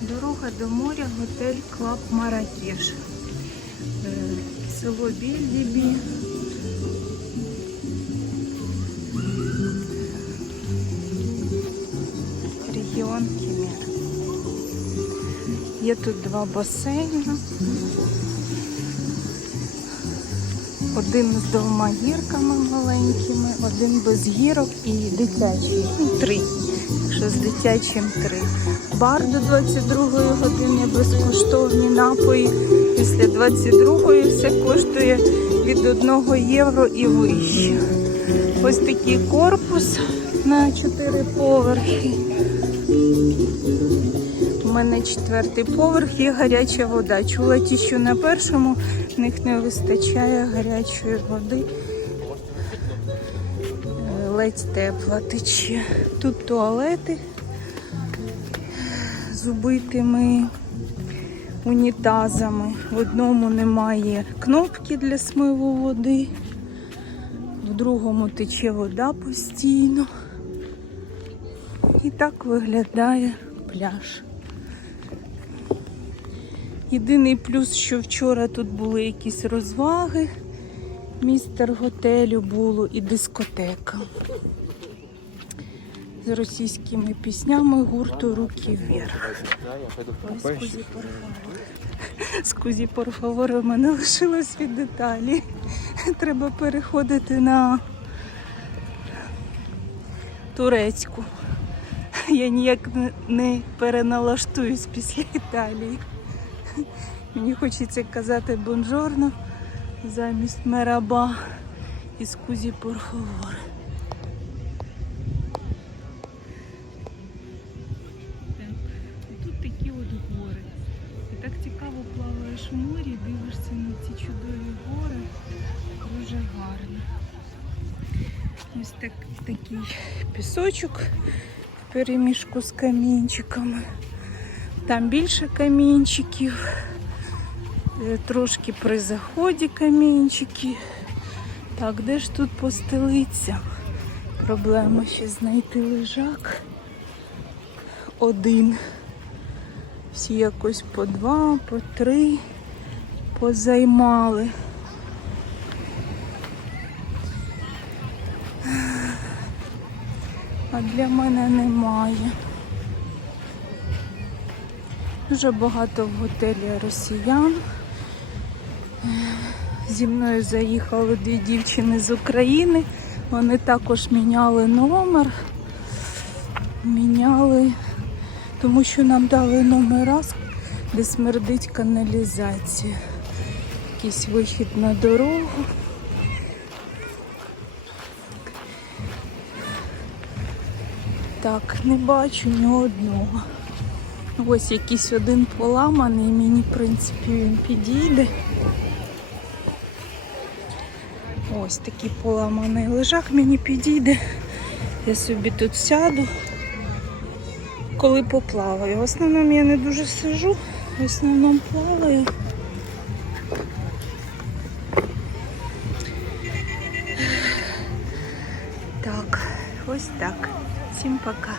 Дорога до моря, готель Клаб Маракеш. Е, Село Більдібі. Регіон Кемер. Є тут два басейни. Один з двома гірками маленькими, один без гірок і дитячий. Ну, три. Якщо з дитячим три. Бар до 22 години, безкоштовні напої. Після 22 все коштує від 1 євро і вище. Ось такий корпус на 4 поверхи. У мене четвертий поверх є гаряча вода. Чула ті, що на першому в них не вистачає гарячої води. Ледь тепла тече. Тут туалети з убитими унітазами. В одному немає кнопки для смиву води, в другому тече вода постійно. І так виглядає пляж. Єдиний плюс, що вчора тут були якісь розваги, містер готелю було і дискотека. З російськими піснями гурту Руки вверх. Скузі, favor, у мене лишилось від деталі. Треба переходити на турецьку. Я ніяк не переналаштуюсь після Італії. Мені хочеться казати бонжорно замість мераба і скузі порфавор. Тут такі от гори. І так цікаво плаваєш морі, дивишся на ці чудові гори. Дуже гарно. Ось так, такий пісочок в перемішку з камінчиками. Там більше камінчиків, трошки при заході камінчики. Так, де ж тут постелиться? Проблема ще знайти лежак. Один. Всі якось по два, по три позаймали. А для мене немає. Дуже багато в готелі росіян. Зі мною заїхали дві дівчини з України. Вони також міняли номер. Міняли, тому що нам дали номера, де смердить каналізація. Якийсь вихід на дорогу. Так, не бачу ні одного. Ось якийсь один поламаний, мені, в принципі, він підійде. Ось такий поламаний лежак мені підійде. Я собі тут сяду, коли поплаваю. В основному я не дуже сижу, в основному плаваю. Так, ось так. Всім пока.